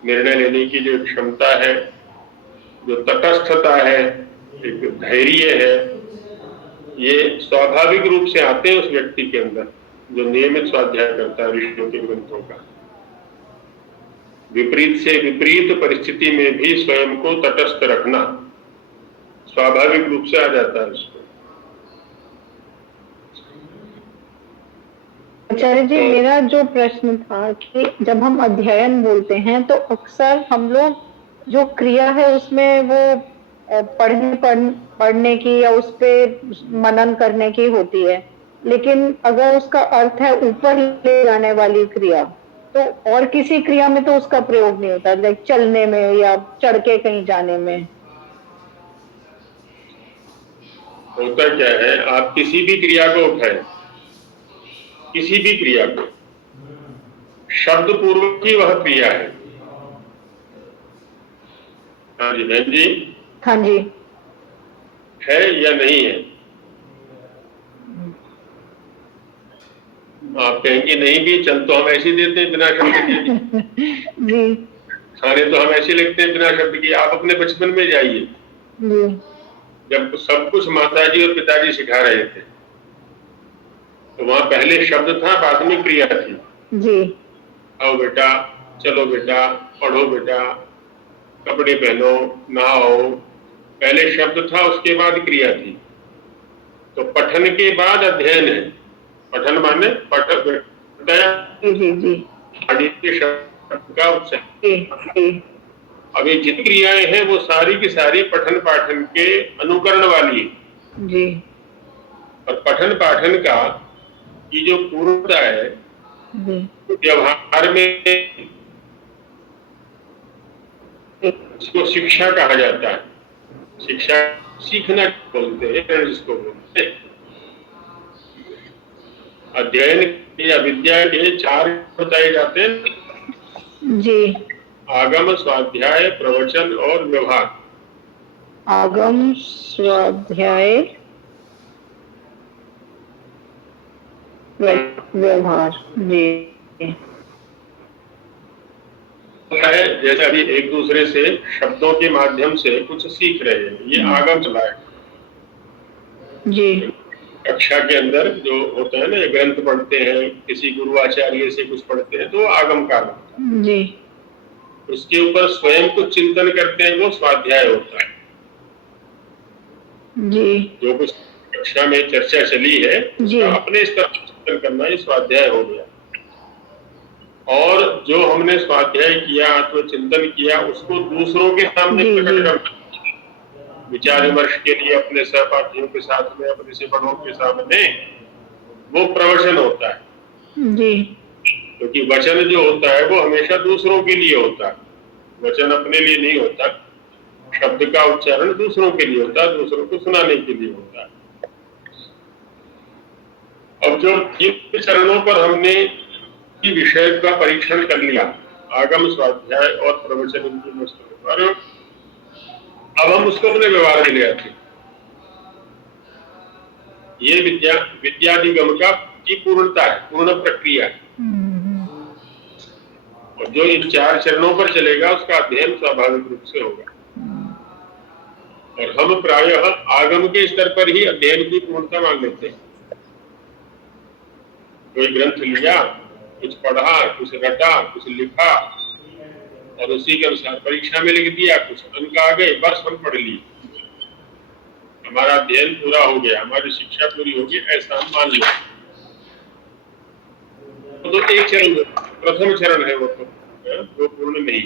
निर्णय लेने की जो क्षमता है, जो तटस्थता है, एक धैर्य है, ये स्वाभाविक रूप से आते हैं उस व्यक्ति के अंदर जो नियमित स्वाध्याय करता है ऋषियों के ग्रंथों का। विपरीत से विपरीत परिस्थिति में भी स्वयं को तटस्थ रखना स्वाभाविक रूप से आ जाता है उसको। आचार्य जी, मेरा जो प्रश्न था कि जब हम अध्ययन बोलते हैं तो अक्सर हम लोग जो क्रिया है उसमें वो पढ़ने की या उस पे मनन करने की होती है, लेकिन अगर उसका अर्थ है ऊपर ले जाने वाली क्रिया, तो और किसी क्रिया में तो उसका प्रयोग नहीं होता, लाइक चलने में या चढ़ के कहीं जाने में। होता क्या है, आप किसी भी क्रिया को उठाएं, किसी भी क्रिया को, शब्द पूर्वक ही वह क्रिया है। हाँ जी बहन जी। हाँ जी। है या नहीं है? आप कहेंगे नहीं भी, चल तो हम ऐसे ही देते हैं बिना शब्द के। जी। खाने तो हम ऐसे लिखते हैं बिना शब्द के। आप अपने बचपन में जाइए, जब सब कुछ माताजी और पिताजी सिखा रहे थे, तो वहां पहले शब्द था, बाद में क्रिया थी। जी। आओ बेटा, चलो बेटा, पढ़ो बेटा, कपड़े पहनो, नहाओ। पहले शब्द था, उसके बाद क्रिया थी। तो पठन के बाद अध्ययन है। पठन माने शब्द का उच्चारण। अब ये जितनी क्रियाएं हैं वो सारी की सारी पठन पाठन के अनुकरण वाली है जी। और पठन पाठन का की जो पूर्णता है व्यवहार में, इसको शिक्षा कहा जाता है। शिक्षा सीखना बोलते हैं, जिसको बोलते हैं। अध्ययन या विद्या के 4 बताए जाते हैं जी। आगम, स्वाध्याय, प्रवचन और व्यवहार। आगम, स्वाध्याय, व्यवहार। जी। है जैसे अभी एक दूसरे से शब्दों के माध्यम से कुछ सीख रहे हैं, ये आगम चला है जी। कक्षा के अंदर जो होता है ना, ये ग्रंथ पढ़ते हैं, किसी गुरु आचार्य से कुछ पढ़ते हैं, तो आगम काल होता है जी। उसके ऊपर स्वयं कुछ चिंतन करते हैं, वो स्वाध्याय होता है जी। जो कुछ कक्षा में चर्चा चली है अपने स्तर पर चिंतन करना, ये स्वाध्याय हो गया। और जो हमने स्वाध्याय किया, आत्मचिंतन किया, उसको दूसरों के सामने प्रकट करना, विचार विमर्श के लिए अपने सहपाठियों के साथ में, अपने से बड़ों के सामने, वो प्रवचन होता है जी। क्योंकि वचन जो होता है वो हमेशा दूसरों के लिए होता है, वचन अपने लिए नहीं होता। शब्द का उच्चारण दूसरों के लिए होता है, दूसरों को सुनाने के लिए होता है। अब जो इन चरणों पर हमने विषय का परीक्षण कर लिया, आगम, स्वाध्याय और प्रवचन, इनकी वस्तुओं पर, अब हम उसको अपने व्यवहार में ले आते हैं। ये विद्याधिगम का की पूर्णता है, पूर्ण प्रक्रिया है। और जो इन 4 चरणों पर चलेगा उसका अध्ययन स्वाभाविक रूप से होगा। और हम प्रायः आगम के स्तर पर ही अध्ययन की पूर्णता मान लेते हैं। कोई ग्रंथ लिया, कुछ पढ़ा, कुछ रटा, कुछ लिखा और उसी के अनुसार परीक्षा में लिख दिया, कुछ अंक आ गए, बस हम पढ़ लिए, हमारा अध्ययन पूरा हो गया, हमारी शिक्षा पूरी होगी, ऐसा हम मान लिया। तो एक चरण, प्रथम चरण है वो, तो पूर्ण नहीं।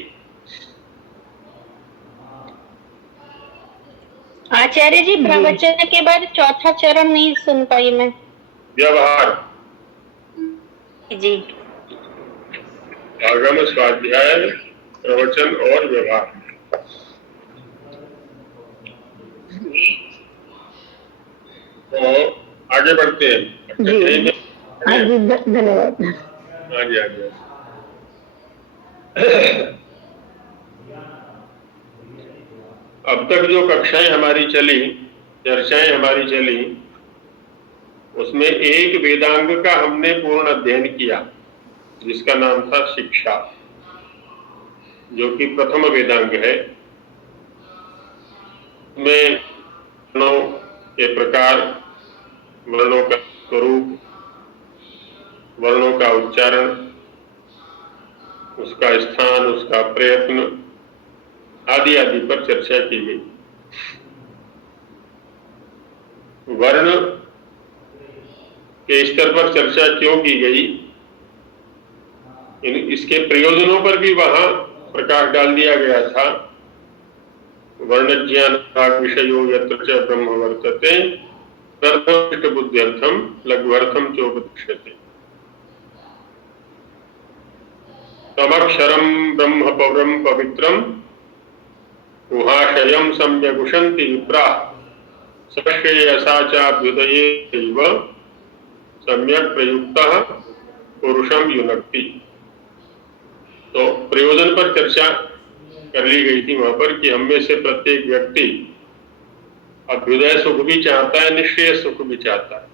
आचार्य जी, प्रवचन के बाद चौथा चरण नहीं सुन पाई मैं। व्यवहार जी। आगम, स्वाध्याय, प्रवचन और व्यवहार। तो आगे बढ़ते हैं जी। हाँ जी, धन्यवाद। हाँ जी, हाँ जी। अब तक जो कक्षाएं हमारी चली, चर्चाएं हमारी चली, उसमें एक वेदांग का हमने पूर्ण अध्ययन किया जिसका नाम था शिक्षा, जो कि प्रथम वेदांग है। में वर्णों के प्रकार, वर्णों का स्वरूप, वर्णों का उच्चारण, उसका स्थान, उसका प्रयत्न आदि आदि पर चर्चा की गई। वर्ण के स्तर पर चर्चा क्यों की गई, इसके प्रयोजनों पर भी वहां प्रकाश डाल दिया गया था। वर्ण ज्ञान विषयो यत्र च ब्रह्म वर्तते बुद्ध्यर्थम लघुअर्थम चोपदिश्यते। तमक्षरम ब्रह्म पौरम पवित्रम गुहाशयम सम्यगुषन्ति विप्रा सश्रेयसा चाभ्युदयेव सम्यक प्रयुक्तः पुरुषम युनक्ति। तो प्रयोजन पर चर्चा कर ली गई थी वहां पर कि हम में से प्रत्येक व्यक्ति अभ्युदय सुख भी चाहता है, निश्चय सुख भी चाहता है,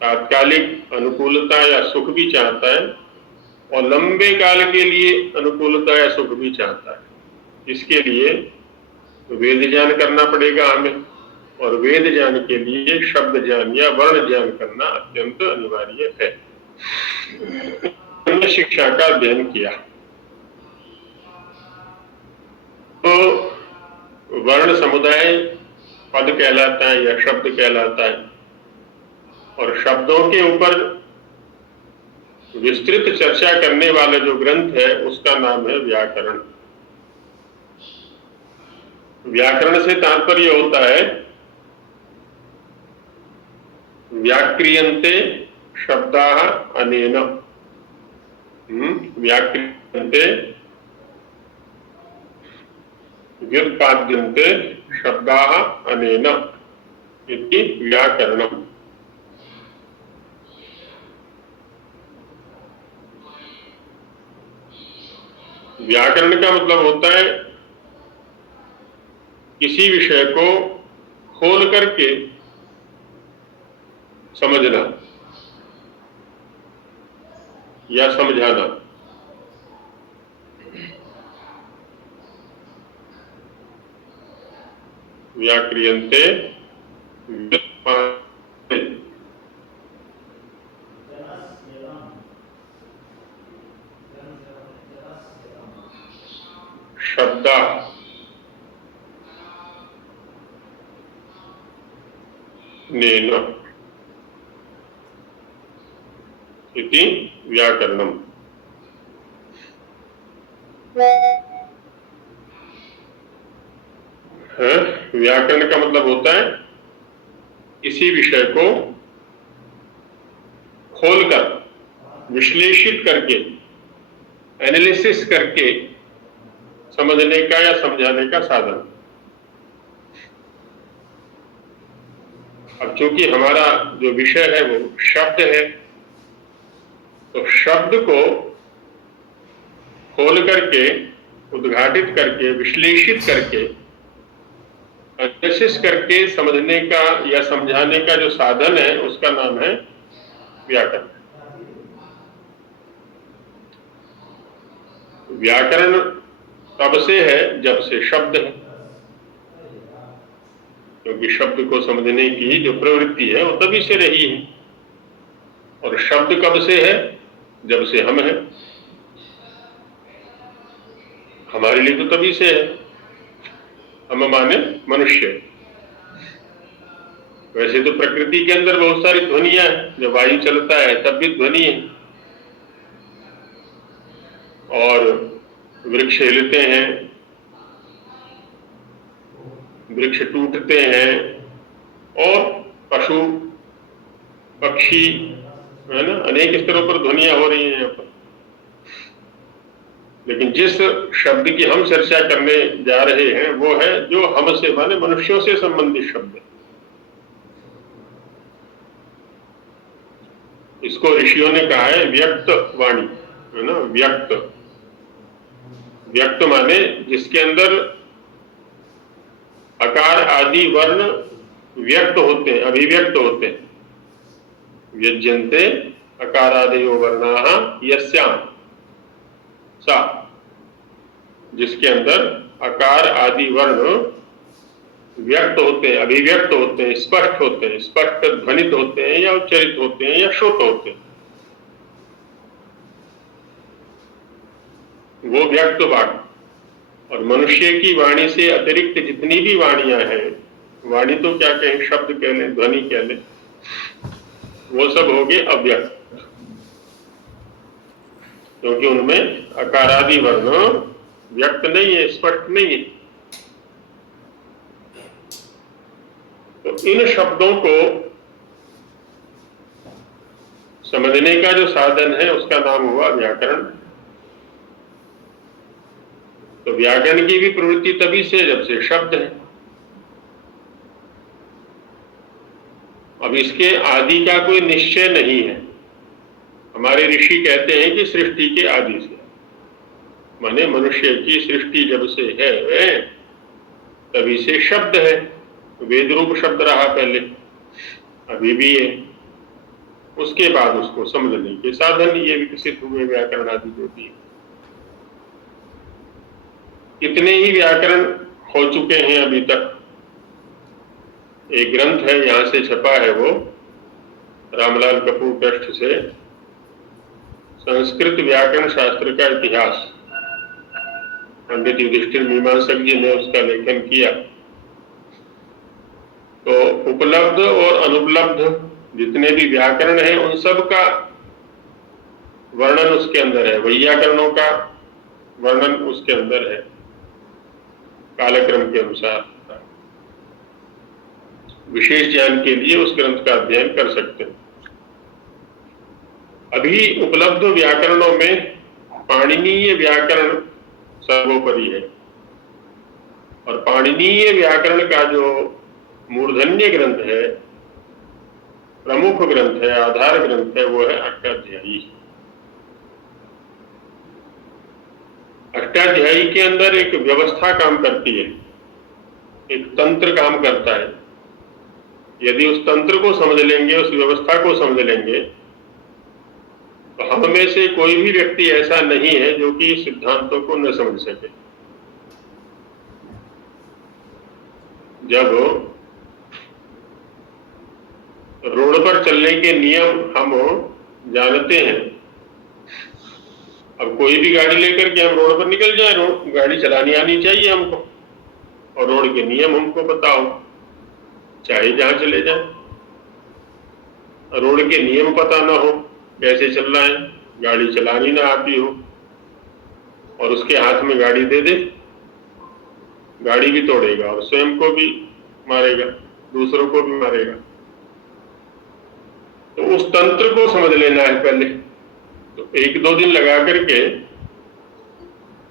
तात्कालिक अनुकूलता या सुख भी चाहता है और लंबे काल के लिए अनुकूलता या सुख भी चाहता है। इसके लिए वेद ज्ञान करना पड़ेगा हमें, और वेद ज्ञान के लिए शब्द ज्ञान या वर्ण ज्ञान करना अत्यंत अनिवार्य है। हमने शिक्षा का अध्ययन किया तो वर्ण समुदाय पद कहलाता है या शब्द कहलाता है, और शब्दों के ऊपर विस्तृत चर्चा करने वाला जो ग्रंथ है उसका नाम है व्याकरण। व्याकरण से तात्पर्य होता है व्याक्रियन्ते शब्दाः अनेन, व्याक्रियन्ते व्युत्पाद्यन्ते शब्दाः अनेन इति व्याकरणम्। व्याकरण का मतलब होता है किसी विषय को खोल करके समझना या समझाना। व्याक्रियन्ते व्युत्पाद्यन्ते शब्दाः अनेन इति व्याकरणम्। व्याकरण का मतलब होता है किसी विषय को खोलकर विश्लेषित करके एनालिसिस करके समझने का या समझाने का साधन। अब चूंकि हमारा जो विषय है वो शब्द है, तो शब्द को खोल करके उद्घाटित करके विश्लेषित करके एनालिसिस करके समझने का या समझाने का जो साधन है उसका नाम है व्याकरण। व्याकरण तब से है जब से शब्द है, क्योंकि शब्द को समझने की जो प्रवृत्ति है वो तभी से रही है। और शब्द कब से है? जब से हम हैं। हमारे लिए तो तभी से है, हम माने मनुष्य। वैसे तो प्रकृति के अंदर बहुत सारी ध्वनियां हैं, जब वायु चलता है तब भी ध्वनि है, और वृक्ष हिलते हैं, वृक्ष टूटते हैं, और पशु पक्षी है ना, अनेक स्तरों पर ध्वनियां हो रही हैं यहाँ पर। लेकिन जिस शब्द की हम चर्चा करने जा रहे हैं वो है जो हमसे माने मनुष्यों से संबंधित शब्द है। इसको ऋषियों ने कहा है व्यक्त वाणी, है ना। व्यक्त, व्यक्त माने जिसके अंदर अकार आदि वर्ण व्यक्त होते हैं, अभिव्यक्त होते हैं। व्यज्यन्ते अकारादयो वर्णाः यस्याम सा, जिसके अंदर अकार आदि वर्ण व्यक्त होते हैं, अभिव्यक्त होते हैं, स्पष्ट होते हैं, स्पष्ट ध्वनित होते हैं या उच्चरित होते हैं या श्रुत होते हैं, वो व्यक्त वाणी। और मनुष्य की वाणी से अतिरिक्त जितनी भी वाणियां हैं, वाणी तो क्या कहें, शब्द कह लें, ध्वनि कह लें, वो सब हो गए अव्यक्त, क्योंकि उनमें अकारादि वर्ण व्यक्त नहीं है, स्पष्ट नहीं है। तो इन शब्दों को समझने का जो साधन है उसका नाम हुआ व्याकरण। तो व्याकरण की भी प्रवृत्ति तभी से जब से शब्द है। अब इसके आदि का कोई निश्चय नहीं है। हमारे ऋषि कहते हैं कि सृष्टि के आदि से, माने मनुष्य की सृष्टि जब से है तभी से शब्द है। वेद रूप शब्द रहा पहले, अभी भी है। उसके बाद उसको समझने के साधन ये विकसित हुए व्याकरण आदि जो भी। कितने ही व्याकरण हो चुके हैं अभी तक। एक ग्रंथ है यहां से छपा है, वो रामलाल कपूर ट्रस्ट से, संस्कृत व्याकरण शास्त्र का इतिहास। पंडित युधिष्ठिर मीमांसक जी ने उसका लेखन किया। तो उपलब्ध और अनुपलब्ध जितने भी व्याकरण हैं उन सब का वर्णन उसके अंदर है। वैयाकरणों का वर्णन उसके अंदर है कालक्रम के अनुसार। विशेष ज्ञान के लिए उस ग्रंथ का अध्ययन कर सकते हैं। अभी उपलब्ध व्याकरणों में पाणिनीय व्याकरण सर्वोपरि है, और पाणिनीय व्याकरण का जो मूर्धन्य ग्रंथ है, प्रमुख ग्रंथ है, आधार ग्रंथ है, वो है अष्टाध्यायी। अष्टाध्यायी के अंदर एक व्यवस्था काम करती है, एक तंत्र काम करता है। यदि उस तंत्र को समझ लेंगे, उस व्यवस्था को समझ लेंगे, तो हम में से कोई भी व्यक्ति ऐसा नहीं है जो कि सिद्धांतों को न समझ सके। जब रोड पर चलने के नियम हम जानते हैं, अब कोई भी गाड़ी लेकर के हम रोड पर निकल जाए, गाड़ी चलानी आनी चाहिए हमको, और रोड के नियम हमको पता हो, चाहे जहां चले जाए। रोड के नियम पता ना हो, कैसे चलना है, गाड़ी चलानी ना आती हो, और उसके हाथ में गाड़ी दे दे, गाड़ी भी तोड़ेगा और स्वयं को भी मारेगा, दूसरों को भी मारेगा। तो उस तंत्र को समझ लेना है पहले। तो एक दो दिन लगा करके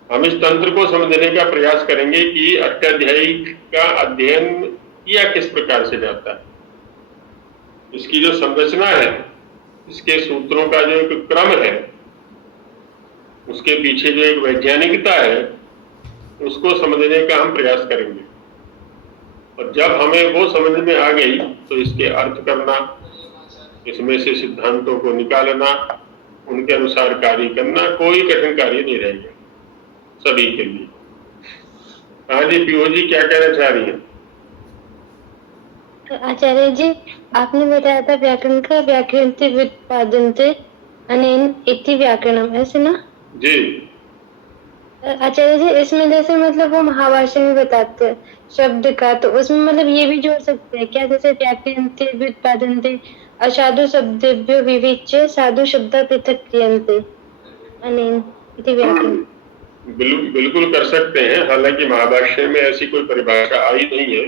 हम इस तंत्र को समझने का प्रयास करेंगे कि अष्टाध्यायी का अध्ययन किया किस प्रकार से जाता है, इसकी जो संरचना है, इसके सूत्रों का जो एक क्रम है, उसके पीछे जो एक वैज्ञानिकता है, उसको समझने का हम प्रयास करेंगे। और जब हमें वो समझ में आ गई तो इसके अर्थ करना, इसमें से सिद्धांतों को निकालना, उनके अनुसार कार्य करना कोई कठिन कार्य नहीं रहेगा सभी के लिए। हाँ जी, पीओ जी क्या कहना चाह रही है? आचार्य जी, आपने बताया था व्याकरण का व्याकरणते व्युत्पादन्ते अनेन इति व्याकरणम, ऐसे ना? जी आचार्य जी, इसमें जैसे मतलब वो महाभाष्य में बताते हैं शब्द का, तो उसमें मतलब ये भी जोड़ सकते हैं क्या? जैसे व्याकरणते व्युत्पादन्ते असाधु शब्देभ्यो विविच्य साधु शब्द पृथक क्रियन्ते अनेन इति व्याकरणम। बिल्कुल कर सकते हैं। हालांकि महाभाष्य में ऐसी कोई परिभाषा आई नहीं है।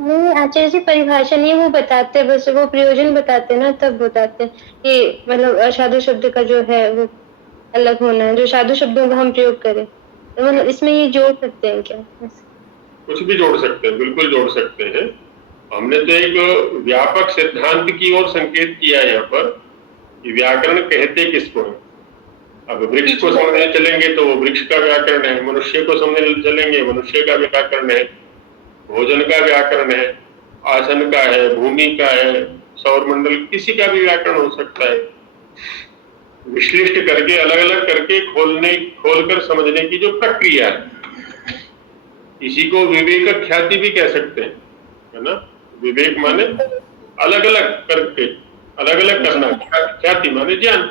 नहीं आचार्य जी, परिभाषा नहीं, वो बताते, बस वो प्रयोजन बताते ना, तब बताते कि मतलब असाधु शब्द का जो है वो अलग होना है, जो साधु शब्दों का हम प्रयोग करें। तो मतलब इसमें ये जोड़ सकते हैं क्या? कुछ भी जोड़ सकते हैं, बिल्कुल जोड़ सकते हैं। हमने तो एक व्यापक सिद्धांत की ओर संकेत किया है यहाँ पर कि व्याकरण कहते किसको है। अब वृक्ष को समझने चलेंगे तो वो वृक्ष का व्याकरण है, मनुष्य को समझने चलेंगे मनुष्य का व्याकरण है, भोजन का व्याकरण है, आसन का है, भूमि का है, सौर मंडल, किसी का भी व्याकरण हो सकता है। विश्लिष्ट करके अलग अलग करके खोलकर समझने की जो प्रक्रिया है, इसी को विवेक ख्याति भी कह सकते हैं, है ना? विवेक माने अलग अलग करके अलग अलग करना, ख्याति माने ज्ञान।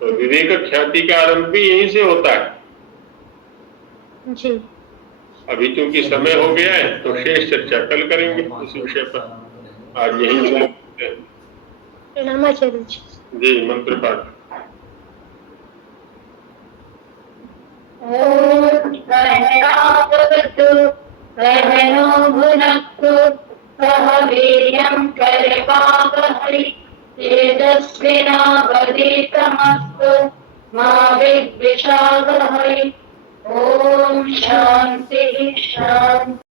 तो विवेक ख्याति का आरंभ भी यहीं से होता है जी। अभी क्योंकि समय हो गया है तो शेष चर्चा कल करेंगे इस विषय पर। आज यही प्रणाम आचार्य जी। मंत्र पाठ। तेजस्विनावधीतमस्तु मा विद्विषावहै। ओम शांति शांति।